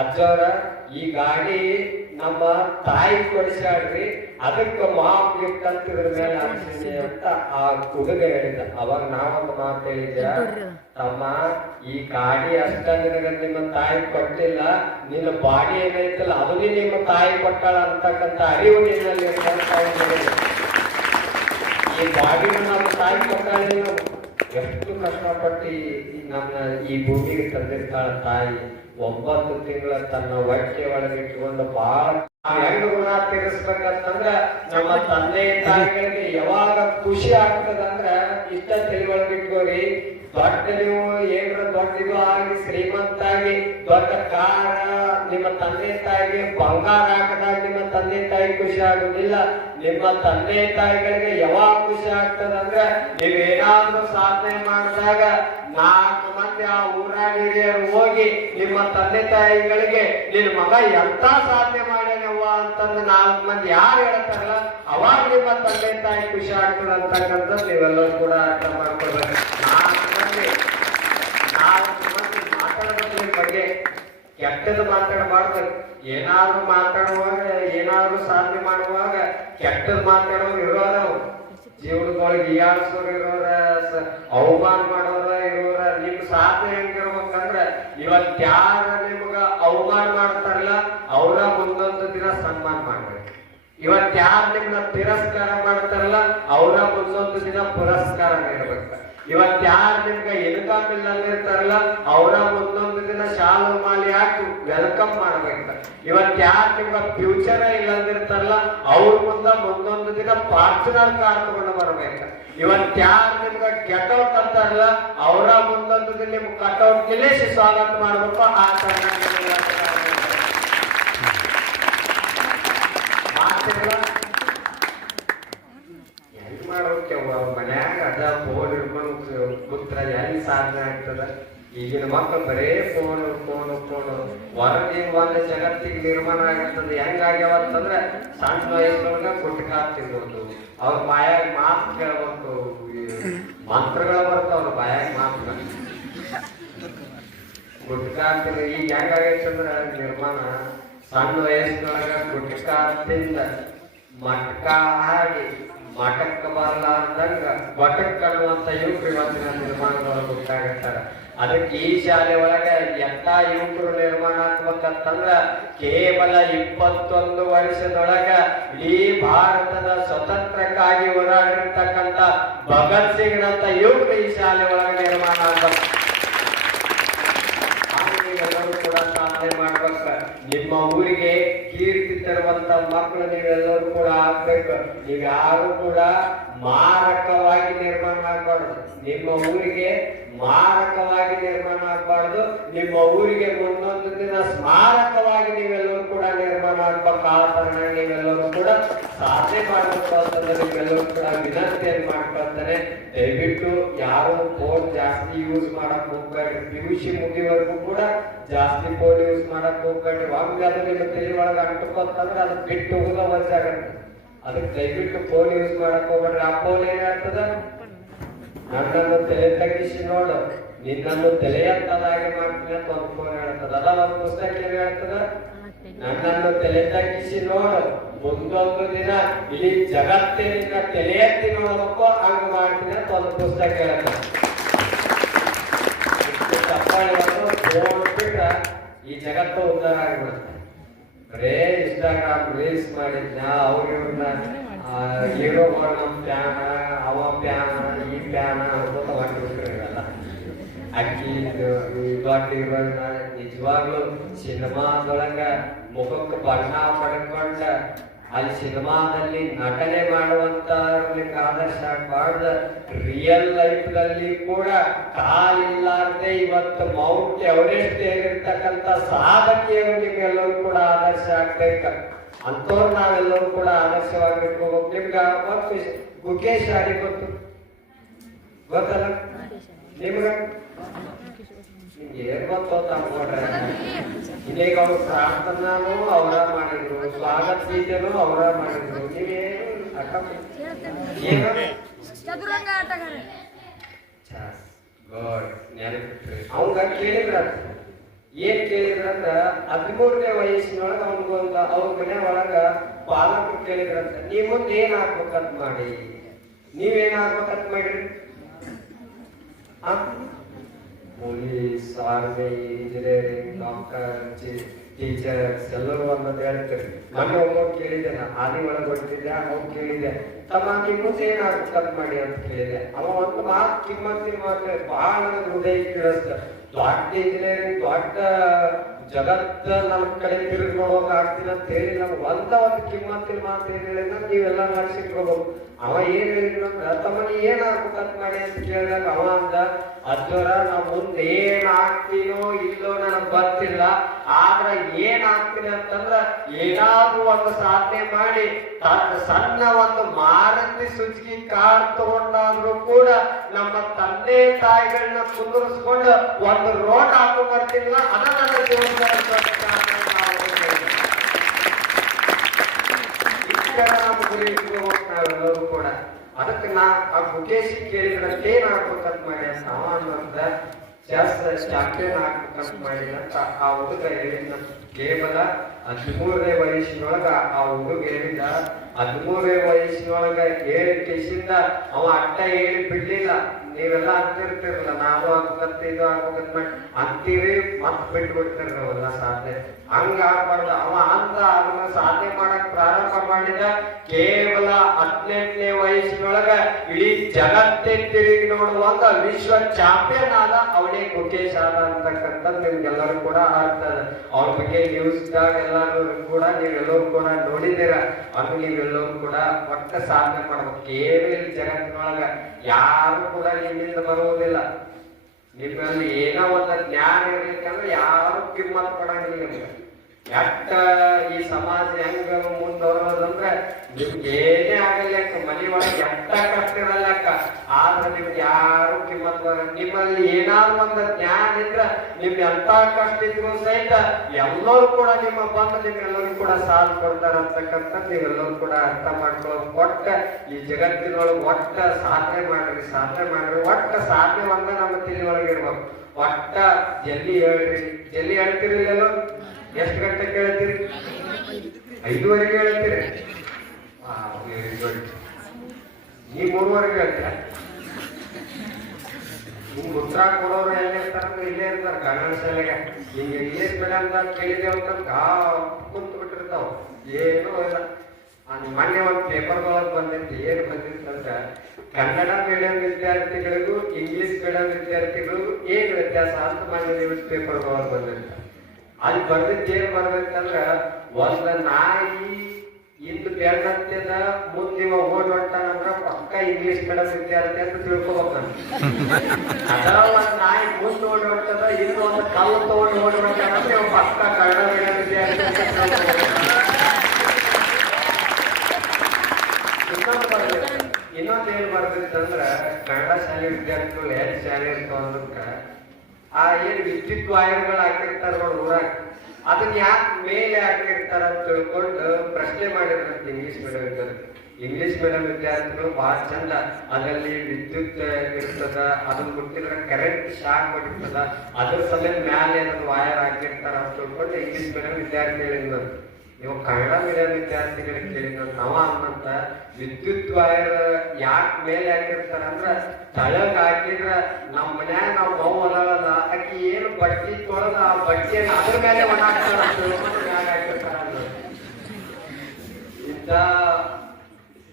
ಅಜ್ಜವ್ರ ಈ ಗಾಡಿ ನಮ್ಮ ತಾಯಿ ಕೊಡಿಸಾಡ್ರಿ ಅದಕ್ಕೆ ಮಾಪ್ ಗಿಫ್ಟ್ ಅಂತ ಇದ್ರ ಮೇಲೆ ಹಾಕ್ಸಿನಿ ಅಂತ ಆ ಹುಡುಗ ಹೇಳಿದ ಅವಾಗ ನಾವೊಂದು ಮಾತು ಹೇಳಿದ್ದೆ ತಮ್ಮ ಈ ಗಾಡಿ ಅಷ್ಟ ನಿನಗೆ ನಿಮ್ಮ ತಾಯಿ ಕೊಟ್ಟಿಲ್ಲ ನಿನ್ನ ಬಾಡಿ ಏನೈತಲ್ಲ ಅದನ್ನೇ ನಿಮ್ಮ ತಾಯಿ ಕೊಟ್ಟಾಳ ಅಂತಕ್ಕಂಥ ಅರಿವು ನಿನ್ನಲ್ಲಿ ಈ ಬಾಡಿನ ನಮ್ಮ ತಾಯಿ ಕೊಟ್ಟಾಳೆ ಎಷ್ಟು ಕಷ್ಟಪಟ್ಟು ಈ- ನಮ್ಮ ಈ ಭೂಮಿಗೆ ತಂದಿರ್ತಾಳ ತಾಯಿ? ಒಂಬತ್ತು ತಿಂಗಳ ತನ್ನ ಹೊಟ್ಟೆ ಒಳಗೆ ಇಟ್ಕೊಂಡು ಬಹಳ ಹೆಂಗ್ ಋಣ ತೀರಿಸ್ಬೇಕಂತಂದ್ರ ನಮ್ಮ ತಂದೆ ತಾಯಿಗಳಿಗೆ ಯಾವಾಗ ಖುಷಿ ಆಗ್ತದಂದ್ರ ಇಷ್ಟ ತಿಳುವಳಿಕೆ ಇಟ್ಕೋರಿ ದೊಡ್ಡ ನೀವು ಏನ್ರ ದೊಡ್ಡ ಇದು ಆಗಿ ಶ್ರೀಮಂತಾಗಿ, ದೊಡ್ಡ ಕಾರ ನಿಮ್ಮ ತಂದೆ ತಾಯಿಗೆ ಬಂಗಾರ ಹಾಕದಾಗ ನಿಮ್ಮ ತಂದೆ ತಾಯಿ ಖುಷಿ ಆಗುದಿಲ್ಲ. ನಿಮ್ಮ ತಂದೆ ತಾಯಿಗಳಿಗೆ ಯಾವಾಗ ಖುಷಿ ಆಗ್ತದಂದ್ರೆ ನೀವೇನಾದ್ರೂ ಸಾಧನೆ ಮಾಡಿದಾಗ ನಾಲ್ಕು ಮಂದಿ ಆ ಊರಾಗ ಹಿರಿಯರು ಹೋಗಿ ನಿಮ್ಮ ತಂದೆ ತಾಯಿಗಳಿಗೆ ನಿನ್ನ ಮಗ ಎಂತ ಸಾಧನೆ ಮಾಡ್ಯಾನವ್ವ? ಅಂತಂದು ನಾಲ್ಕು ಮಂದಿ ಯಾರು ಹೇಳ್ತಾರಲ್ಲ, ಅವಾಗ ನಿಮ್ಮ ತಂದೆ ತಾಯಿ ಖುಷಿ ಆಗ್ತದ ಅಂತಕ್ಕಂಥದ್ದು ನೀವೆಲ್ಲರೂ ಕೂಡ ಅರ್ಥ ಮಾಡ್ಕೊಳ್ಬೇಕು ನಾಲ್ಕು ಮಂದಿ ಮಾತಾಡೋದ್ರ ಬಗ್ಗೆ ಕೆಟ್ಟದ್ದು ಮಾತಾಡಬಾರ್ದು ಏನಾದ್ರು ಮಾತಾಡುವಾಗ, ಏನಾದ್ರು ಸಾಧನೆ ಮಾಡುವಾಗ ಕೆಟ್ಟದ್ದು ಮಾತಾಡೋರು ಇರೋರ. ಜೀವನದೊಳಗೆ ಹೀಯಾಳ್ಸೋರು ಇರೋರ ಅವಮಾನ ಮಾಡೋರ ಇರೋರ, ನಿಮ್ ಸಾಧನೆ ಹೆಂಗಿರ್ಬೇಕಂದ್ರ ಇವತ್ ಯಾರ ನಿಮ್ಗ ಅವಮಾನ ಮಾಡ್ತಾರಲ್ಲ, ಅವ್ರ ಮುಂದೊಂದು ದಿನ ಸನ್ಮಾನ ಮಾಡ್ಬೇಕು. ಇವತ್ ಯಾರು ನಿಮ್ನ ತಿರಸ್ಕಾರ ಮಾಡ್ತಾರಲ್ಲ, ಅವ್ರ ಮುಂದೊಂದು ದಿನ ಪುರಸ್ಕಾರ ನೀಡ್ಬೇಕು ಇವತ್ ಯಾರು ನಿಮ್ಗೆ ಇನ್ಕಮ್ ಇಲ್ಲ ಅಂದಿರ್ತಾರಲ್ಲ, ಅವರ ಒಂದೊಂದು ದಿನ ಶಾಲು ಮಾಲಿ ಹಾಕಿ ವೆಲ್ಕಮ್ ಮಾಡ್ಬೇಕು. ಇವತ್ ಯಾರು ನಿಮ್ಗೆ ಫ್ಯೂಚರ್ ಇಲ್ಲ ಅಂದಿರ್ತಾರಲ್ಲ, ಅವ್ರ ಮುಂದ ಒಂದೊಂದು ದಿನ ಫಾರ್ಚುನರ್ ಕಾರ್ ತಗೊಂಡು ಬರ್ಬೇಕು. ಇವತ್ ಯಾರು ನಿಮ್ಗೆ ಕೆಟೌಟ್ ಅಂತಾರಲ್ಲ, ಅವರ ಮುಂದೊಂದು ದಿನ ನಿಮ್ಗೆ ಕಟೌಟ್ ಗಿಲೇಶಿ ಸ್ವಾಗತ ಮಾಡ್ಬೇಕು ಆ ತರ ಮಾಡ್ತಿರಲ್ಲ ಹೆಂಗ್ ಮಾಡ್ಬೇಕವ್ವ ಮನ್ಯಾಗ ಅದ ಫೋನ್ ಹಿಡ್ಕೊಂಡು ಕೂತ್ರ ಆಗ್ತದ. ಈಗಿನ ಮಕ್ಕಳು ಬರೇ ಫೋನ್ ಫೋನ್ ಫೋನ್ ಹೊರಗೆ ಒಂದ್ ಜಗತ್ತಿಗೆ ನಿರ್ಮಾಣ ಆಗಿರ್ತದ ಹೆಂಗಾಗ್ಯಾವ ಅಂತಂದ್ರ ಸಣ್ಣ ವಯಸ್ಸೊಳಗ ಗುಟ್ಕಾ ತಿನ್ನೋದು ಅವ್ರ ಬಾಯಾಗ ಮಾತು ಕೇಳ್ಬೇಕು. ಮಂತ್ರಗಳು ಬರ್ತಾವ್ರ ಬಾಯಾಗ ಮಾತು. ಗುಟ್ಕಾ ತಿನ್ನ ಈಗ ಹೆಂಗಾಗೈತೆ ಅಂದ್ರ ನಿರ್ಮಾಣ ಸಣ್ಣ ವಯಸ್ಸಿನೊಳಗ ಗುಟ್ಕಾ ತಿಂದ ಮಟ್ಕ ಆಗಿ ಮಠಕ್ಕ ಬರಲಾರ್ದಂಗ ಬಟಕ್ ಕಳುವಂತ ಯುವಕರು ಇವತ್ತಿನ ನಿರ್ಮಾಣದೊಳಗೆ ಗೊತ್ತಾಗತ್ತಾರ ಅದಕ್ಕೆ ಈ ಶಾಲೆ ಒಳಗೆ ಎಂತ ಯುವಕರು ನಿರ್ಮಾಣ ಆಗ್ಬೇಕಂತಂದ್ರ ಕೇವಲ ಇಪ್ಪತ್ತೊಂದು ವರ್ಷದೊಳಗ ಇಡೀ ಭಾರತದ ಸ್ವತಂತ್ರಕ್ಕಾಗಿ ಹೋರಾಡಿರ್ತಕ್ಕಂಥ ಭಗತ್ ಸಿಂಗ್ನಂತ ಯುವಕರು ಈ ಶಾಲೆ ಒಳಗೆ ನಿರ್ಮಾಣ ಆಗ್ಬೇಕು. ಕೂಡ ಸಾಧನೆ ಮಾಡ್ಬೇಕ. ನಿಮ್ಮ ಊರಿಗೆ ಕೀರ್ತಿ ತರುವಂತ ಮಕ್ಕಳು ನೀವೆಲ್ಲರೂ ಕೂಡ ಆಗ್ಬೇಕು. ನೀವ್ಯಾರು ಕೂಡ ಮಾರಕವಾಗಿ ನಿರ್ಮಾಣ ಮಾಡಬಾರ್ದು. ನಿಮ್ಮ ಊರಿಗೆ ಮಾರಕವಾಗಿ ನಿರ್ಮಾಣ ಆಗಬಾರ್ದು. ನಿಮ್ಮ ಊರಿಗೆ ಮುಂದೊಂದು ದಿನ ಸ್ಮಾರಕವಾಗಿ ನೀವೆಲ್ಲರೂ ಕೂಡ ನಿರ್ಮಾಣ ಆಗ್ಬೇಕಾದ ನೀವೆಲ್ಲರೂ ಕೂಡ ಸಾಧನೆ ಮಾಡಬೇಕು ಅಂತಂದ್ರೆ ನಿಮ್ಮೆಲ್ಲರೂ ಕೂಡ ವಿನಂತಿಯನ್ನು ಮಾಡ್ಕೊಳ್ತಾರೆ ದಯವಿಟ್ಟು ಯಾರು ಫೋನ್ ಜಾಸ್ತಿ ಯೂಸ್ ಮಾಡಕ್ ಹೋಗ್ಬೇಡ್ರಿ ಪಿ ಯು ಸಿ ಮುಗಿವರೆಗೂ ಕೂಡ ಜಾಸ್ತಿ ಫೋನ್ ಯೂಸ್ ಮಾಡಕ್ ಹೋಗ್ಬೇಡ್ರಿ ಒಮ್ಮೆ ಅದು ನಿಮ್ಮ ತಲೆ ಅದು ಬಿಟ್ಟು ಹೋಗೋ ವಜ್ ಆಗತ್ತೆ. ಅದಕ್ಕೆ ದಯವಿಟ್ಟು ಫೋನ್ ಯೂಸ್ ಮಾಡಕ್ ಹೋಗ್ಬೇಡ್ರಿ. ಆ ಫೋನ್ ಏನಾಗ್ತದ ನನ್ನನ್ನು ತಲೆ ತಗ್ಗಿಸಿ ನೋಡು. ನಿನ್ನನ್ನು ತಲೆಯಂತದಾಗಿ ಮಾಡ್ತೀನಿ ಅಂತ ಒಂದು ಫೋನ್ ಹೇಳ್ತದ. ಅಲ್ಲ ಒಂದು ಪುಸ್ತಕ ಏನ್ ಹೇಳ್ತದ? ನನ್ನನ್ನು ತಲೆ ತಗ್ಗಿಸಿ ನೋಡು. ಮುಂದೊಂದು ದಿನ ಇಡೀ ಜಗತ್ತಿನಿಂದ ತಲೆ ಎತ್ತಿ ನೋಡಬೇಕು ಹಂಗ ಮಾಡ್ತೀನಿ ಅಂತ ಒಂದು ಪುಸ್ತಕ ಹೇಳ್ತದ. ಬಿಟ್ರ ಈ ಜಗತ್ತು ಉದ್ಧಾರ ಆಗಿಬಿಡುತ್ತೆ. ಬರೇ ಇನ್ಸ್ಟಾಗ್ರಾಮ್ ರೀಲ್ಸ್ ಮಾಡಿದ್ನ? ಅವ್ರ ಇವ್ರನ್ನ ಹೀರೋಗಳು ಪ್ಯಾನ ಅವ ಪ್ಯಾನ ಈ ಪ್ಯಾನ ಅನ್ಕೋತ ಅಕ್ಕಿ ದೊಡ್ಡ ನಿಜವಾಗ್ಲೂ ಸಿನಿಮಾದೊಳಗ ಮುಖಕ್ಕೆ ಬಣ್ಣ ಪಡ್ಕೊಂಡ ಅಲ್ಲಿ ಸಿನಿಮಾದಲ್ಲಿ ನಟನೆ ಮಾಡುವಂತ ಆದರ್ಶ ಆಗ್ಬಾರ್ದು ರಿಯಲ್ ಲೈಫ್ನಲ್ಲಿ ಕೂಡ ಕಾಲಿಲ್ಲಾರ್ದೆ ಇವತ್ತು ಮೌಂಟ್ ಎವರೆಸ್ಟ್ ಏರಿರ್ತಕ್ಕಂಥ ಸಾಧಕಿಯರು ನಿಮ್ಗೆಲ್ಲರೂ ಕೂಡ ಆದರ್ಶ ಆಗ್ಬೇಕ ಅಂತವ್ರು ನಾವೆಲ್ಲರೂ ಕೂಡ ಆದರ್ಶವಾಗಿರ್ಬೇಕು ನಿಮ್ಗೆ ಒಂದು ಗುಕೇಶ್ ಆಗಿ ಗೊತ್ತು? ಗೊತ್ತಲ್ಲ? ನಿಮ್ಗ? ನಿಮ್ಗೆ ಏನ್ ಗೊತ್ತ ನೋಡ್ರಿ. ಇನ್ನೀಗ ಅವ್ರು ಪ್ರಾರ್ಥನಾನು ಅವರ ಮಾಡಿದ್ರು ಸ್ವಾಗತ ಗೀತೆನು ಅವರ ಮಾಡಿದ್ರು. ನೀವೇನು ಚದುರಂಗ ಆಟಗಾರ. ಗಾಡ್ ನೆನಪಿಟ್ರಿ. ಅವಂಗ ಕೇಳಿದ್ರ ಏನ್ ಕೇಳಿದ್ರಂತ, ಹದಿಮೂರನೇ ವಯಸ್ಸಿನೊಳಗ ಅವನಿಗೊಂದು ಅವ್ರ ಮನೆ ಒಳಗ ಪಾಲಕರು ಕೇಳಿದ್ರಂತ ನೀವ್ ಮುಂದೆ ಏನ್ ಹಾಕ್ಬೇಕಂತ ಮಾಡಿ? ನೀವೇನ್ ಹಾಕ್ಬೇಕಂತ ಮಾಡಿರಿ? Police army engineering doctor teachers ಎಲ್ಲರೂ ಅನ್ನೋದು ಹೇಳ್ತಾರೆ. ಮೊನ್ನೆ ಒಬ್ಬ ಕೇಳಿದ್ದೆ, ನಾ ಆದಿ ಒಳಗೆ ಹೊಟ್ಟಿದ್ದೆ ಅವ್ನು ಕೇಳಿದೆ ತಮ್ಮ ನಿಮ್ ಮುಂದೆ ಏನ್ ಆಗ್ಬೇಕಂತ ಮಾಡಿ? ಅಂತ ಕೇಳಿದೆ ಅವ ಒಂದು ಮಾತು ಕಿಮ್ಮತ್ತಿನ ಮಾತ್ರ ಬಹಳ ಹೃದಯ ಕೇಳಿಸ್ತ ದೊಡ್ಡ ಇಂಜಿನಿಯರಿಂಗ್ ದೊಡ್ಡ ಜಗತ್ತ ನಮ್ಮ ಕಡೆ ತಿರುಗಿ ಆಗ್ತೀನಿ ಅಂತ ಹೇಳಿ, ನಾವು ಒಂದ ಒಂದು ಕಿಮ್ಮತ್ತಿನ ಮಾತು ಏನ್ ಹೇಳಿದ್ರೆ ನೀವೆಲ್ಲ ಮಾಡಿಸಿಟ್ಕೋಬೇಕು ಅವ ಏನ್ ಹೇಳಿದ್ರು ತಮ್ಮನಿ ಏನ್ ಆಗ್ಬೇಕಂತ ಮಾಡಿ ಅಂತ ಕೇಳಿದಾಗ ಅವ ಅಂದ ಅಜ್ಜೋರ ನಾ ಮುಂದೆ ಏನ್ ಆಗ್ತೀನೋ ಇಲ್ಲೋ ನನಗ್ ಗೊತ್ತಿಲ್ಲ. ಆದ್ರ ಏನ್ ಆಗ್ತೀನಿ ಅಂತಂದ್ರ, ಏನಾದ್ರೂ ಒಂದು ಸಾಧನೆ ಮಾಡಿ, ತನ್ನ ಸಣ್ಣ ಒಂದು ಮಾರತಿ ಸುಜುಕಿ ಕಾರ್ ತಗೊಂಡಾದ್ರೂ ಕೂಡ ನಮ್ಮ ತಂದೆ ತಾಯಿಗಳನ್ನ ಕುಂದರ್ಸ್ಕೊಂಡು ಒಂದು ರೋಡ್ ಹಾಕೊಂಡ್ ಬರ್ತಿಲ್ಲ ಅದ ನನ್ನ ಜೀವನದಲ್ಲಿ ದೊಡ್ಡ ಸಾಧನೆ ಅಂತ ನಾವು ಹೇಳ್ತೀವಿ. ನಾವೆಲ್ಲರೂ ಕೂಡ ಅದಕ್ಕೆ ನಾ ಆ ಮುಖೇಶಿ ಕೇಳಿದ್ರಂತೆ ಏನ್ ಆಗ್ಬೇಕಂತ ಮಾಡಿ ಅನ್ನೋದ ಶಾಸ್ತ್ರ ಚಾಂಪಿಯನ್ ಆಗ್ಬೇಕಂತ ಮಾಡಿ ಅಂತ ಆ ಹುಡುಗ ಹೇಳಿದ ಕೇವಲ ಹದಿಮೂರನೇ ವಯಸ್ಸಿನೊಳಗ ಆ ಹುಡುಗ ಹೇಳಿದ ಹದಿಮೂರನೇ ವಯಸ್ಸಿನೊಳಗ ಏಳು ಕೇಸಿಂದ ಅವ ಅಟ್ಟ ಹೇಳಿ ಬಿಡ್ಲಿಲ್ಲ ನೀವೆಲ್ಲ ಅಂತಿರ್ತಿರಲ್ಲ ನಾವು ಆಗ್ಬೇಕಂತ ಇದು ಆಗ್ಬೇಕಂತ ಮಾಡಿ. ಅಂತೀವಿ, ಮತ್ ಬಿಟ್ಟು ಬಿಡ್ತಿರ್ಲವಲ್ಲ ಸಾಧನೆ. ಹಂಗ ಅವ ಅಂತ ಅದನ್ನ ಸಾಧನೆ ಮಾಡಕ್ ಪ್ರಾರಂಭ ಮಾಡಿದ ಕೇವಲ ಹದಿನೆಂಟನೇ ವಯಸ್ಸಿನೊಳಗ ಇಡೀ ಜಗತ್ತೇ ತಿರುಗಿ ನೋಡುವಂತ ವಿಶ್ವ ಚಾಂಪಿಯನ್ ಆದ ಅವನೇ ಗುಕೇಶ್ ಆದ ಅಂತಕ್ಕಂಥದ್ದು ನಿಮ್ಗೆಲ್ಲರೂ ಕೂಡ ಆಗ್ತದ ಅವ್ರ ಬಗ್ಗೆ ನ್ಯೂಸ್ ದಾಗ ಎಲ್ಲರೂ ಕೂಡ ನೀವೆಲ್ಲರೂ ಕೂಡ ನೋಡಿದ್ದೀರ? ಅದು ನೀವೆಲ್ಲರೂ ಕೂಡ ಒಟ್ಟ ಸಾಧನೆ ಮಾಡ್ಬೇಕು. ಕೇವಲ ಜಗತ್ತಿನೊಳಗ ಯಾರು ಕೂಡ ನಿಮ್ಮಿಂದ ಬರುವುದಿಲ್ಲ. ನಿಮ್ಮಲ್ಲಿ ಏನೋ ಒಂದು ಜ್ಞಾನ ಇರಬೇಕಂದ್ರೆ ಯಾರು ಕಿಮ್ಮತ್ ಕೊಡಂಗಿಲ್ಲ ನಿಮ್ಗೆ. ಎಟ್ಟ ಈ ಸಮಾಜ ಹೆಂಗ ಮುಂದುವರೋದಂದ್ರೆ ನಿಮ್ಗೆ ಏನೇ ಆಗಲಿ ಮನೆ ಒಳಗೆ ಎಟ್ಟ ಕಷ್ಟ ಇರಲ್ಲ ಆದ್ರೆ ನಿಮ್ಗೆ ಯಾರು ಬರ ನಿಮ್ಮಲ್ಲಿ ಏನಾದ್ರು ಒಂದು ಜ್ಞಾನ ಇದ್ರ ನಿಮ್ ಎಂತ ಕಷ್ಟ ಇದ್ರು ಸಹಿತ ಎಲ್ಲರೂ ಕೂಡ ನಿಮ್ಮ ಬಂದು ನಿಮ್ಗೆಲ್ಲರೂ ಕೂಡ ಸಾಥ್ ಕೊಡ್ತಾರ ಅಂತಕ್ಕಂಥ ನೀವೆಲ್ಲರೂ ಕೂಡ ಅರ್ಥ ಮಾಡ್ಕೊಳ್ಳೋದು. ಒಟ್ಟ ಈ ಜಗತ್ತಿನೊಳಗೆ ಒಟ್ಟ ಸಾಧನೆ ಮಾಡ್ರಿ ಸಾಧನೆ ಮಾಡ್ರಿ. ಒಟ್ಟ ಸಾಧನೆ ಒಂದ ನಮ್ಮ ತಿಳಿಯೊಳಗೆ ಇರ್ಬೇಕು ಒಟ್ಟ ಜಲ್ಲಿ ಹೇಳ್ರಿ. ಜಲ್ದಿ ಎಲ್ಲೋ ಎಷ್ಟು ಗಂಟೆ ಕೇಳ್ತೀರಿ? ಐದುವರೆಗೆ ಹೇಳ್ತೀರಿ? ಈ ಮೂರುವರೆಗೆ ಹೇಳ್ತೀರ? ನಿಮ್ಗೆ ಉತ್ತರ ಕೊಡೋರು ಎಲ್ಲಿರ್ತಾರಂದ್ರೆ ಇಲ್ಲೇ ಇರ್ತಾರೆ, ಕನ್ನಡ ಶಾಲೆಗೆ. ಹಿಂಗೆ ಇಂಗ್ಲೀಷ್ ಮೀಡಿಯಮ್ದಾಗ ಕೇಳಿದೇವು ಅಂತ ಕುಂತು ಬಿಟ್ಟಿರ್ತಾವ. ಏನೂ ಇಲ್ಲ. ಆ ಮೊನ್ನೆ ಒಂದು ಪೇಪರ್ದೊಳಗೆ ಬಂದಿತ್ತು, ಏನು ಬಂದಿತ್ತಂದ್ರೆ ಕನ್ನಡ ಮೀಡಿಯಂ ವಿದ್ಯಾರ್ಥಿಗಳಿಗೂ ಇಂಗ್ಲಿಷ್ ಮೀಡಿಯಂ ವಿದ್ಯಾರ್ಥಿಗಳಿಗೂ ಏನು ವ್ಯತ್ಯಾಸ ಅಂತ ಮೊನ್ನೆ ನ್ಯೂಸ್ ಪೇಪರ್ದೊಳಗೆ ಬಂದಿತ್ತು. ಅಲ್ಲಿ ಬರ್ದಿದ್ದು ಏನ್ ಬರ್ಬೇಕಂದ್ರೆ, ಒಂದ ನಾಯಿ ಇಂದು ಬೆನ್ನತ್ತಿದ ಮುಂದೆ ಇವ ಓಡ್ ಹೊಂಟಾನಂದ್ರ ಪಕ್ಕ ಇಂಗ್ಲಿಷ್ ಮೀಡಿಯಂ ವಿದ್ಯಾರ್ಥಿ ಅಂತ ತಿಳ್ಕೊಬೇಕು ನಾನು. ನಾಯಿ ಮುಂದೆ ಓಡಿ ಹೊಂಟದ, ಇನ್ನು ಒಂದು ಕಲ್ಲು ತಗೊಂಡು ಓಡಿ ಹೊಂಟಾನಂದ್ರೆ ಪಕ್ಕ ಕನ್ನಡ ವಿದ್ಯಾರ್ಥಿ ಅಂತ. ಇನ್ನೊಂದು ಏನ್ ಬರ್ತಿತ್ತಂದ್ರ ಕನ್ನಡ ಶಾಲೆ ವಿದ್ಯಾರ್ಥಿಗಳು ಎರಡ್ ಶಾಲೆ ಇರ್ತಾವಂದ್ರ ಆ ಏನ್ ವಿದ್ಯುತ್ ವಾಯರ್ಗಳು ಹಾಕಿರ್ತಾರ ಊರಾಗ. ಅದನ್ನ ಯಾಕೆ ಮೇಲೆ ಹಾಕಿರ್ತಾರ ಅಂತ ತಿಳ್ಕೊಂಡು ಪ್ರಶ್ನೆ ಮಾಡಿದ್ರಂತ ಇಂಗ್ಲಿಷ್ ಮೀಡಿಯಂ ಇದ್ದಾರೆ ಇಂಗ್ಲಿಷ್ ಮೀಡಿಯಂ ವಿದ್ಯಾರ್ಥಿಗಳು ಬಹಳ ಚಂದ. ಅದರಲ್ಲಿ ವಿದ್ಯುತ್ ಇರ್ತದ ಅದನ್ನ ಮುಟ್ಟಿದ್ರೆ ಕರೆಂಟ್ ಶಾಕ್ ಹೊಡಿತದ, ಅದ್ರ ಸಮೇತ ಮ್ಯಾಲೆ ಏನಾದ್ರು ವಾಯರ್ ಹಾಕಿರ್ತಾರ ಅಂತ ತಿಳ್ಕೊಂಡು ಇಂಗ್ಲಿಷ್ ಮೀಡಿಯಂ ವಿದ್ಯಾರ್ಥಿಗಳಿಂದ ನೀವು ಕನ್ನಡ ಮೀಡಿಯಂ ವಿದ್ಯಾರ್ಥಿಗಳಿಗೆ ಕೇಳಿದ ನಾವ ಅನ್ನಂತ ವಿದ್ಯುತ್ ವೈರ್ ಯಾಕೆ ಮೇಲೆ ಹಾಕಿರ್ತಾರ ಅಂದ್ರ ತಳಗ್ ಹಾಕಿದ್ರ ನಮ್ಮ ಮನ್ಯಾಗ ನಾವು ಮೌ ಅದಾವಲ್ಲ ಆಕಿ ಏನು ಬಟ್ಟಿ ತೊಳೆದ ಆ ಮೇಲೆ. ಇಂಥ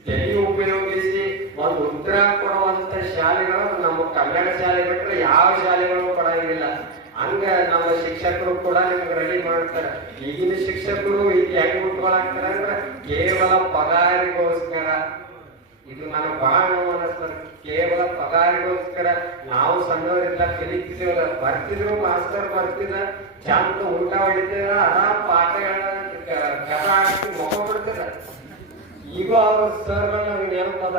ತಲೆ ಉಪಯೋಗಿಸಿ ಒಂದು ಉತ್ತರ ಕೊಡುವಂತ ಶಾಲೆಗಳು ನಮ್ಮ ಕನ್ನಡ ಶಾಲೆ ಬಿಟ್ಟರೆ ಯಾವ ಶಾಲೆಗಳು ಕೊಡಂಗಿಲ್ಲ. ಹಂಗ ನಮ್ಮ ಶಿಕ್ಷಕರು ಕೂಡ ನಿಮ್ಗೆ ರೆಡಿ ಮಾಡ್ತಾರೆ. ಈಗಿನ ಶಿಕ್ಷಕರು ಹೆಂಗ್ ಉಟ್ಕೊಳಕ್ತಾರ ಅಂದ್ರೆ ಕೇವಲ ಪಗಾರಿಗೋಸ್ಕರ. ಇದು ನಾನು ಬಹಳ ನೋವು ಸರ್ ಕೇವಲ ಪಗಾರಿಗೋಸ್ಕರ ನಾವು ಸಣ್ಣವರಿಂದ ಕಲಿತಿದ್ದೇವಲ್ಲ ಬರ್ತಿದ್ರು ಮಾಸ್ಟರ್ ಬರ್ತಿದ ಚಂದ ಊಟ ಹೊಡಿತಿದ್ರ ಆರಾಮ್ ಪಾಠಗಳನ್ನ ಕದ ಹಾಕಿ ಮುಖ ಬಿಡ್ತಿದ ಈಗ ಅವ್ರ ಸರ್ ನಮ್ಗೆ ನೆನಪದ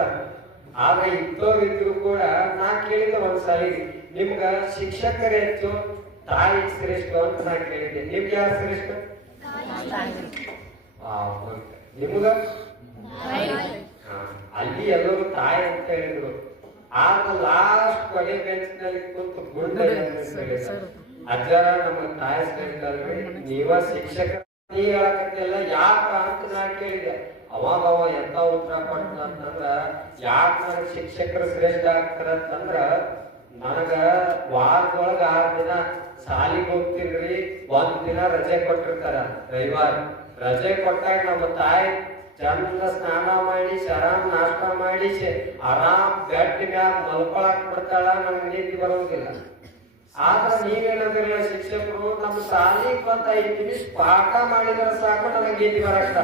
ಆದ್ರೆ ಇದ್ದವ್ರು ಇದ್ರು ಕೂಡ ನಾ ಕೇಳಿದ ಒಂದ್ಸಲಿ ನಿಮ್ಗ ಶಿಕ್ಷಕರೇ ಹೆಚ್ಚು ತಾಯಿ ಶ್ರೇಷ್ಠ ಅಂತ ನಾ ಕೇಳಿದ್ದೆ. ನಿಮ್ಗೆ ಯಾರು ಶ್ರೇಷ್ಠ? ನಿಮ್ಗ? ಅಲ್ಲಿ ಎಲ್ಲರೂ ತಾಯಿ ಅಂತ ಹೇಳಿದ್ರು. ಆಗ ಲಾಸ್ಟ್ ಕೊನೆ ಬೆಂಚ್ನಲ್ಲಿ ಕೂತು ಗುಂಡ. ಅಜ್ಜರ ನಮ್ಮ ತಾಯಿ ಸ್ನೇಹಿತಲ್ರಿ ನೀವ ಶಿಕ್ಷಕ ನೀ ಹೇಳಕತ್ತಿಲ್ಲ ಯಾಕ ಅಂತ ನಾ ಕೇಳಿದೆ ಅವಾಗ ಅವ ಎಂತ ಉತ್ತರ ಕೊಟ್ಟ ಅಂತಂದ್ರ ಯಾಕ ನನಗ್ ಶಿಕ್ಷಕರು ಶ್ರೇಷ್ಠ ಆಗ್ತಾರ ಅಂತಂದ್ರ ನನಗ ವಾರದೊಳಗ ಆರ್ ದಿನ ಸಾಲಿಗೆ ಹೋಗ್ತಿರ್ರಿ ಒಂದ್ ದಿನ ರಜೆ ಕೊಟ್ಟಿರ್ತಾರ ರವಿವಾರ. ರಜೆ ಕೊಟ್ಟಾಗ ನಮ್ಮ ತಾಯಿ ಚಂದ ಸ್ನಾನ ಮಾಡಿ ಶರಾಮ್ ನಾಷ್ಟ ಮಾಡಿ, ಶೆ- ಆರಾಮ್ ಬೆಡ್ ಮ್ಯಾಗ ಮಲ್ಕೊಳಕ್ ಬಿಡ್ತಾಳ ನನಗೆ ನಿದ್ದೆ ಬರೋದಿಲ್ಲ ಆದ್ರೆ ನೀವೇನಂದ್ರಲ್ಲ ಶಿಕ್ಷಕರು ನಮ್ಮ ಶಾಲಿಗೆ ಬಂತ ಐದು ಪಾಠ ಮಾಡಿದ್ರೆ ಸಾಕು, ನನಗೆ ನಿದ್ದೆ ಬರಕ್.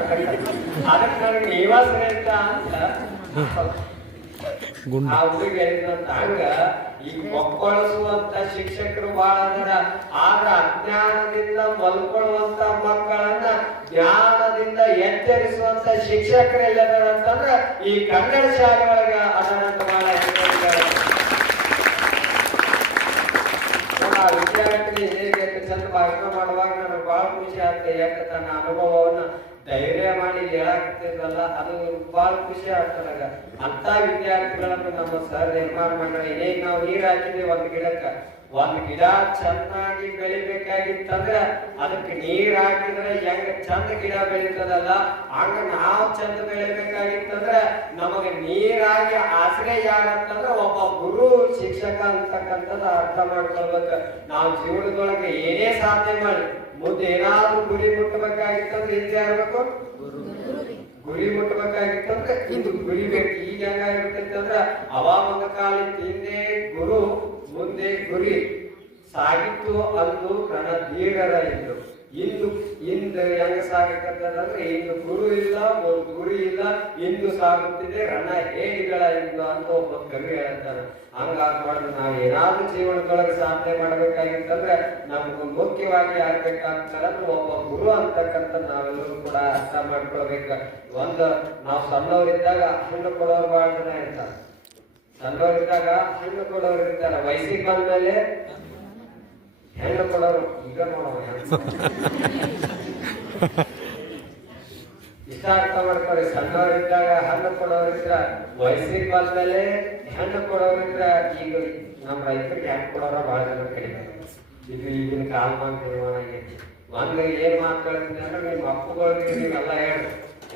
ಅದಕ್ಕೆ ನನಗೆ ನೀವ ಅಂತ ಆ ಹುಡುಗ ಹೇಳಿದಂತ ಹಂಗ ಈ ಮಕ್ಕಳಿಸುವಂತ ಶಿಕ್ಷಕರು ಬಹಳ ಅದರ. ಆದ್ರ ಅಜ್ಞಾನದಿಂದ ಮಲ್ಕೊಳ್ಳುವಂತ ಮಕ್ಕಳನ್ನ ಜ್ಞಾನದಿಂದ ಎಚ್ಚರಿಸುವಂತ ಶಿಕ್ಷಕರು ಎಲ್ಲದಾರ ಅಂತಂದ್ರ ಈ ಕನ್ನಡ ಶಾಲೆ ಒಳಗ ಅದರಂತ ಬಹಳ ವಿದ್ಯಾರ್ಥಿ ಹೇಗೆ ಚಂದ ಭಾಷಣ ಮಾಡುವಾಗ ನನಗೆ ಬಹಳ ಖುಷಿ ಆಗ್ತದೆ. ಯಾಕೆ ತನ್ನ ಅನುಭವವನ್ನ ಧೈರ್ಯ ಮಾಡಿ ಹೇಳಾಕ್ತಿರಲ್ಲ ಅದು ಬಹಳ ಖುಷಿ ಆಗ್ತದೆ ಅಂತ ವಿದ್ಯಾರ್ಥಿಗಳನ್ನು ನಮ್ಮ ಸರ್ ನಿರ್ಮಾಣ ಮಾಡ್ರೆ ಏನ್ ನಾವು ನೀರ್ ಹಾಕಿದ್ವಿ ಒಂದ್ ಗಿಡಕ್ಕ. ಒಂದ್ ಗಿಡ ಚೆನ್ನಾಗಿ ಬೆಳಿಬೇಕಾಗಿತ್ತಂದ್ರ ಅದಕ್ಕೆ ನೀರ್ ಹಾಕಿದ್ರೆ ಹೆಂಗ ಚಂದ ಗಿಡ ಬೆಳೀತದಲ್ಲ, ಹಂಗ ನಾವು ಚಂದ ಬೆಳಿಬೇಕಾಗಿತ್ತಂದ್ರ ನಮಗೆ ನೀರಾಗಿ ಆಶ್ರಯ ಯಾರಂತಂದ್ರ ಒಬ್ಬ ಗುರು ಶಿಕ್ಷಕ ಅಂತಕ್ಕಂಥದ್ದು ಅರ್ಥ ಮಾಡ್ಕೊಳ್ಬೇಕು. ನಾವು ಜೀವನದೊಳಗೆ ಏನೇ ಸಾಧನೆ ಮಾಡಿ ಮುಂದೆ ಏನಾದ್ರೂ ಗುರಿ ಮುಟ್ಟಬೇಕಾಗಿತ್ತಂದ್ರೆ ಹಿಂದೆ ಇರ್ಬೇಕು ಗುರಿ ಮುಟ್ಟಬೇಕಾಗಿತ್ತಂದ್ರೆ ಇದು ಗುರಿ ಬೇಕು. ಈಗ ಹೆಂಗಾಗಿರ್ತಂದ್ರ ಅವಾಗ ಒಂದು ಕಾಲ ಹಿಂದೆ ಗುರು, ಮುಂದೆ ಗುರಿ. ಸಾಗಿತ್ತು ಅಂದು ರಣಧೀರರ ಇದ್ದು ಇಂದು ಇಂದು ಹೆಂಗ ಸಾಗಕ್ಕಂತಂದ್ರೆ ಇಂದು ಗುರು ಇಲ್ಲ, ಒಂದು ಗುರಿ ಇಲ್ಲ ಇಂದು ಸಾಗುತ್ತಿದೆ, ರಣ ಏಣಿಗಳ ಇಂದು ಅಂತ ಒಬ್ಬ ಕವಿ ಹೇಳ್ತಾನೆ. ಹಂಗಾಗ್ಬಾರ್ದು ನಾವು ಏನಾದ್ರೂ ಜೀವನದೊಳಗೆ ಸಾಧನೆ ಮಾಡಬೇಕಾಗಿತ್ತಂದ್ರೆ, ನಮ್ಗೆ ಮುಖ್ಯವಾಗಿ ಆಗ್ಬೇಕಾಗ್ತದೆ ಅಂದ್ರೆ ಒಬ್ಬ ಗುರು ಅಂತಕ್ಕಂಥ ನಾವೆಲ್ಲರೂ ಕೂಡ ಅರ್ಥ ಮಾಡ್ಕೊಳ್ಬೇಕು. ಒಂದು, ನಾವು ಸಣ್ಣವರಿದ್ದಾಗ ಹಣ್ಣು ಕೊಡೋರು ಬಹಳ ಜನ ಇರ್ತಾರೆ. ಸಣ್ಣವರಿದ್ದಾಗ ಹಣ್ಣು ಕೊಡೋರು ಇರ್ತಾರೆ. ವಯಸ್ಸಿಗೆ ಬಂದ್ಮೇಲೆ ಈಗ ಇಷ್ಟ ಅರ್ಥ ಮಾಡ್ತಾರೆ ಸಣ್ಣವರಿದ್ದಾಗ ಹಣ್ಣು ಕೊಡೋರಿದ್ರ ವಯಸ್ಸಿಗೆ ಬಂದ್ಮೇಲೆ ಹೆಣ್ಣು ಕೊಡೋರಿದ್ರ ಈಗ ನಮ್ಮ ರೈತರಿಗೆ ಹೆಣ್ಣು ಕೊಡೋರ ಬಹಳ ಜನ ಕಡಿಮೆ. ಇದು ಈಗಿನ ಕಾಲಮಾನ ನಿರ್ಮಾಣ ಆಗೈತಿ. ಒಂದು ಏನ್ ಮಾತಾಡ್ತೀನಿ ಅಂದ್ರೆ ನಿಮ್ಮ ಅಪ್ಪುಗಳಿಗೆ ನೀವೆಲ್ಲ ಹೇಳ್ರಿ.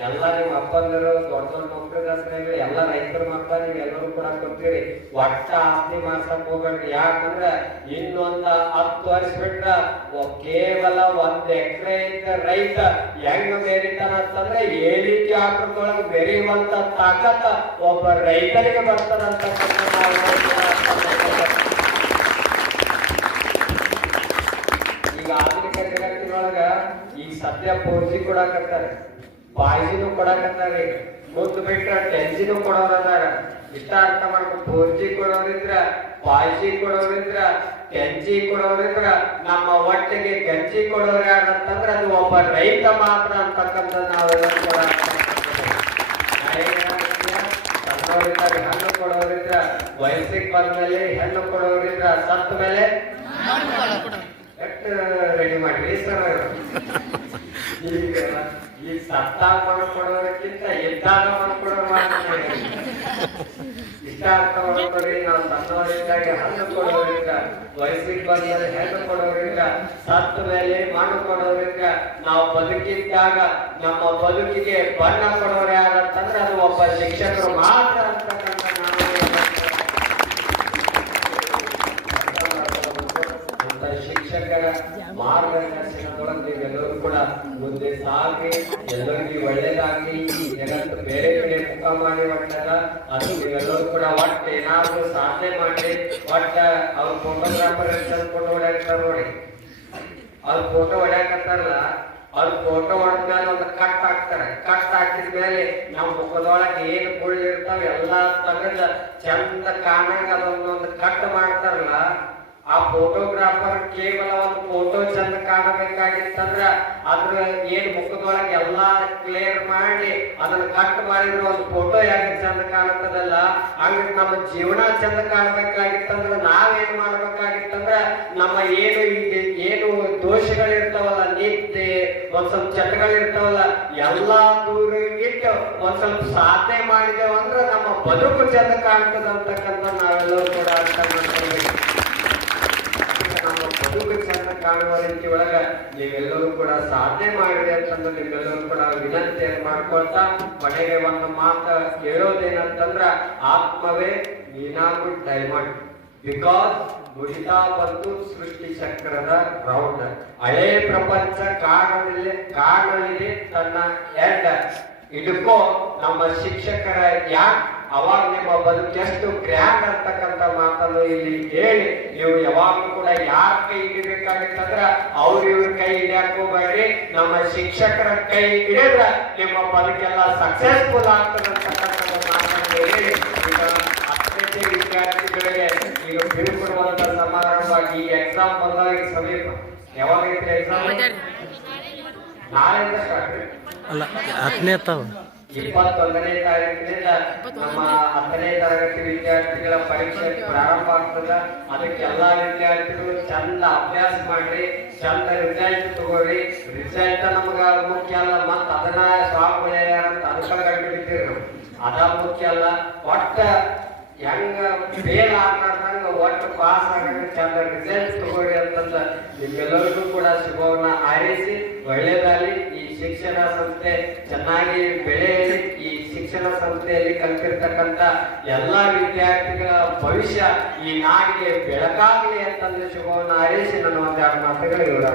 ಎಲ್ಲ ನಿಮ್ಮ ಅಪ್ಪಂದಿರು ದೊಡ್ಡ ದೊಡ್ಡ ನೌಕರಿದಾಸರಿಗೆ ಎಲ್ಲ ರೈತರ ಮಕ್ಕಳ ನೀವೆಲ್ಲರೂ ಕೂಡ ಕೊಡ್ತೀರಿ. ಒಟ್ಟ ಆಸ್ತಿ ಮಾಡ್ಸಕ್ ಹೋಗ್ಬೇಡ್ರಿ. ಯಾಕಂದ್ರೆ ಇನ್ನೊಂದ ಹತ್ತು ವರ್ಷ ಬಿಟ್ರ ಕೇವಲ ಒಂದ್ ಎಕರೆ ಇದ್ದ ರೈತ ಹೆಂಗ್ ಬೆರಿತಾನ ಅಂತಂದ್ರೆ ಏಳಿಕೆ ಆಕೃತೊಳಗೆ ಬೆರೆಯುವಂತ ತಾಕತ್ತ ಒಬ್ಬ ರೈತರಿಗೆ ಬರ್ತದಂತ ಈಗ ಆಧುನಿಕ ಜಗತ್ತಿನೊಳಗ ಈ ಸದ್ಯ ಪೋರ್ಜಿ ಕೂಡ ಕೊಡಾಕತ್ತಾರೆ ಫೈವ್ ಕೊಡಕತ್ತಾರೆ ಮುದ್ದು ಬಿಟ್ರ ಟೆನ್ ಜಿನೂ ಕೊಡೋರದಾರ. ಇಷ್ಟ ಅರ್ಥ ಮಾಡ್ಕೊ ಫೋರ್ ಜಿ ಕೊಡೋರಿದ್ರ ಫೈವ್ ಜಿ ಕೊಡೋರಿದ್ರ ಟೆನ್ ಜಿ ಕೊಡೋರಿದ್ರ ನಮ್ಮ ಒಟ್ಟಿಗೆ ಗಂಜಿ ಕೊಡೋರು ಯಾರಂತಂದ್ರೆ ಅದು ಒಬ್ಬ ರೈತ ಮಾತ್ರ ಅಂತಕ್ಕಂಥ ನಾವೆಲ್ಲ ಸಣ್ಣವರಿದ್ದಾಗ ಹೆಣ್ಣು ಕೊಡೋರಿದ್ರ ವಯಸ್ಸಿಗೆ ಬಂದ್ಮೇಲೆ ಹೆಣ್ಣು ಕೊಡೋರಿದ್ರ ಸತ್ತ ಮೇಲೆ ರೆಡಿ ಮಾಡಿ ಸರ್ ಈಗ ಈಗ ಸತ್ತಾಗ ಮಾಡ್ಕೊಡೋದಕ್ಕಿಂತ ಎದ್ದಾಗ ಮಾಡ್ಕೊಡೋ ಇಷ್ಟ ಅರ್ಥ ಮಾಡ್ಕೊಡ್ರಿ ನಾವು ಸಣ್ಣವರಿದ್ದಾಗ ಹಣ್ಣು ಕೊಡೋದ್ರಿಂದ ವಯಸ್ಸಿಗೆ ಬಂದ ಹೆಣ್ಣು ಕೊಡೋದ್ರಿಂದ ಸತ್ತ ಮೇಲೆ ಮಣ್ಣು ಕೊಡೋದ್ರಿಂದ ನಾವು ಬದುಕಿದ್ದಾಗ ನಮ್ಮ ಬದುಕಿಗೆ ಬಣ್ಣ ಕೊಡೋರು ಯಾರಂತಂದ್ರೆ ಅದು ಒಬ್ಬ ಶಿಕ್ಷಕರು ಮಾತ್ರ ಅಂತಕ್ಕಂಥ ಶಿಕ್ಷಕರ ಮಾರ್ಗದರ್ಶನದೊಳಗೆ ನೀವೆಲ್ಲರೂ ಕೂಡ ಮುಂದೆ ಸಾಗಿ, ಎಲ್ಲರಿಗೂ ಒಳ್ಳೇದಾಗ್ಲಿ. ಈ ಜಗತ್ತು ಬೇರೆ ಕಡೆ ಮುಖ ಮಾಡಿ ಒಟ್ಟಾಗ ಅದು ನೀವೆಲ್ಲರೂ ಕೂಡ ಒಟ್ಟು ಏನಾದ್ರೂ ಸಾಧನೆ ಮಾಡಿ, ಒಟ್ಟ ಅವ್ರ ಫೋಟೋಗ್ರಾಫರ್ ಫೋಟೋ ಹೊಡ್ಯಾಕ್ತಾರ ನೋಡಿ. ಅವ್ರ ಫೋಟೋ ಹೊಡ್ಯಾಕತ್ತಾರಲ್ಲ, ಅವ್ರ ಫೋಟೋ ಹೊಡೆದ್ಮೇಲೆ ಒಂದು ಕಟ್ ಹಾಕ್ತಾರೆ. ಕಟ್ ಹಾಕಿದ ಮೇಲೆ ನಾವು ಮುಖದೊಳಗೆ ಏನು ಕುಳ್ಳು ಎಲ್ಲ ಎಲ್ಲಾ ತೆಗೆದ ಚಂದ ಕಾಣಂಗ ಅದೊಂದೊಂದು ಕಟ್ ಮಾಡ್ತಾರಲ್ಲ ಆ ಫೋಟೋಗ್ರಾಫರ್ ಕೇವಲ ಒಂದು ಫೋಟೋ ಚಂದ ಕಾಣಬೇಕಾಗಿತ್ತಂದ್ರ ಅದ್ರ ಏನ್ ಮುಖದೊಳಗೆ ಎಲ್ಲಾ ಕ್ಲಿಯರ್ ಮಾಡಿ ಅದನ್ನ ಕಟ್ ಮಾಡಿದ್ರೆ ಒಂದು ಫೋಟೋ ಯಾಕೆ ಚಂದ ಕಾಣುತ್ತದಲ್ಲ? ಹಂಗ ನಮ್ಮ ಜೀವನ ಚಂದ ಕಾಣಬೇಕಾಗಿತ್ತಂದ್ರ ನಾವೇನ್ ಮಾಡ್ಬೇಕಾಗಿತ್ತಂದ್ರ ನಮ್ಮ ಏನು ಏನು ದೋಷಗಳಿರ್ತಾವಲ್ಲ, ನಿದ್ದೆ, ಒಂದ್ ಸ್ವಲ್ಪ ಚಟಗಳಿರ್ತಾವಲ್ಲ, ಎಲ್ಲಾ ದೂರ ಇಟ್ಟು ಒಂದ್ ಸ್ವಲ್ಪ ಸಾಧನೆ ಮಾಡಿದೇವಂದ್ರ ನಮ್ಮ ಬದುಕು ಚಂದ ಕಾಣ್ತದ ಅಂತಕ್ಕಂಥ ನಾವೆಲ್ಲರೂ ಕೂಡ ಅರ್ಥ ಮಾಡ್ಕೊಳ್ಬೇಕು ನಮ್ಮ ಸಣ್ಣ ಕಾಣುವ ರೀತಿ ಒಳಗ ನೀವೆಲ್ಲರೂ ಕೂಡ ಸಾಧನೆ ಮಾಡಿದೆ ಅಂತಂದ್ರೆ ನಿಮ್ಮೆಲ್ಲರೂ ಕೂಡ ವಿನಂತಿಯನ್ನು ಮಾಡ್ಕೊಳ್ತಾ ಕೊನೆಗೆ ಒಂದು ಮಾತು ಕೇಳೋದೇನಂತಂದ್ರ ಆತ್ಮವೇ ನೀನಾಗು ಡೈಮಂಡ್ ಬಿಕಾಸ್ ಮುಡಿತಾ ಬಂತು ಸೃಷ್ಟಿ ಚಕ್ರದ ರೌಂಡ್ ಹಳೆ ಪ್ರಪಂಚ ಕಾಣಲಿ ಕಾಣಲಿದೆ ತನ್ನ ಎಡ್ ಇದಕ್ಕೋ ನಮ್ಮ ಶಿಕ್ಷಕರ ಯಾಕ್ ಅವಾಗ ನಿಮ್ಮ ಬದುಕೆಷ್ಟು ಗ್ರ್ಯಾಂಡ್ ಅಂತಕ್ಕಂಥ ಮಾತನ್ನು ಇಲ್ಲಿ ಹೇಳಿ ನೀವು ಯಾವಾಗಲೂ ಕೂಡ ಯಾರ ಕೈ ಹಿಡಿಬೇಕಾಗಿತ್ತಂದ್ರ ಅವ್ರ ಇವ್ರ ಕೈ ಹಿಡಿಯಾಕೋಬೇಡಿ ನಮ್ಮ ಶಿಕ್ಷಕರ ಕೈ ಹಿಡಿದ್ರ ನಿಮ್ಮ ಬದುಕೆಲ್ಲ ಸಕ್ಸಸ್ಫುಲ್ ಆಗ್ತದೆ ಅಂತಕ್ಕಂಥ ಮಾತನ್ನು ಹೇಳಿ ವಿದ್ಯಾರ್ಥಿಗಳಿಗೆ ಈಗ ಬೀಳ್ಕೊಡುವಂತ ಸಮಾರಂಭವಾಗಿ ಈ ಎಕ್ಸಾಮ್ ಬಂದಾಗ ಸಮೀಪ. ಯಾವಾಗ ಎಕ್ಸಾಮ್ ನಾಳೆ ಅಲ್ಲ ಹತ್ತನೇ ತಾವ. ಇಪ್ಪತ್ತೊಂದನೇ ತಾರೀಕಿನಿಂದ ನಮ್ಮ ಹತ್ತನೇ ತರಗತಿ ವಿದ್ಯಾರ್ಥಿಗಳ ಪರೀಕ್ಷೆ ಪ್ರಾರಂಭ ಆಗ್ತದ. ಅದಕ್ಕೆ ಎಲ್ಲಾ ವಿದ್ಯಾರ್ಥಿಗಳು ಚಂದ ಅಭ್ಯಾಸ ಮಾಡ್ರಿ, ಚಂದ ರಿಸಲ್ಟ್ ತಗೋರಿ. ರಿಸಲ್ಟ್ ನಮಗ ಮುಖ್ಯ ಅಲ್ಲ, ಮತ್ತ ಅದನ್ನ ಸ್ವಾಮಿ ಅಂತ ಅದಕ್ಕೆ ನಾವು. ಅದ ಮುಖ್ಯ ಅಲ್ಲ. ಒಟ್ಟ ಹೆಂಗ ಫೇಲ್ ಆಗ್ಲಾರ್ದಂಗ ಒಟ್ಟು ಪಾಸ್ ಆಗಂಗ ಚಂದ ರಿಸಲ್ಟ್ ತಗೋರಿ ಅಂತಂದ ನಿಮ್ಮೆಲ್ಲರಿಗೂ ಕೂಡ ಶುಭವನ್ನ ಹಾರೈಸಿ, ಒಳ್ಳೇದಾಗಲಿ. ಈ ಶಿಕ್ಷಣ ಸಂಸ್ಥೆ ಚೆನ್ನಾಗಿ ಬೆಳೆಯಲಿ. ಈ ಶಿಕ್ಷಣ ಸಂಸ್ಥೆಯಲ್ಲಿ ಕಲ್ತಿರ್ತಕ್ಕಂಥ ಎಲ್ಲಾ ವಿದ್ಯಾರ್ಥಿಗಳ ಭವಿಷ್ಯ ಈ ನಾಡಿಗೆ ಬೆಳಕಾಗಲಿ ಅಂತಂದ್ರೆ ಶುಭವನ್ನ ಹಾರೈಸಿ. ನನ್ನ ಒಂದೆರಡು ಮಾತುಗಳು ಇವ್ರ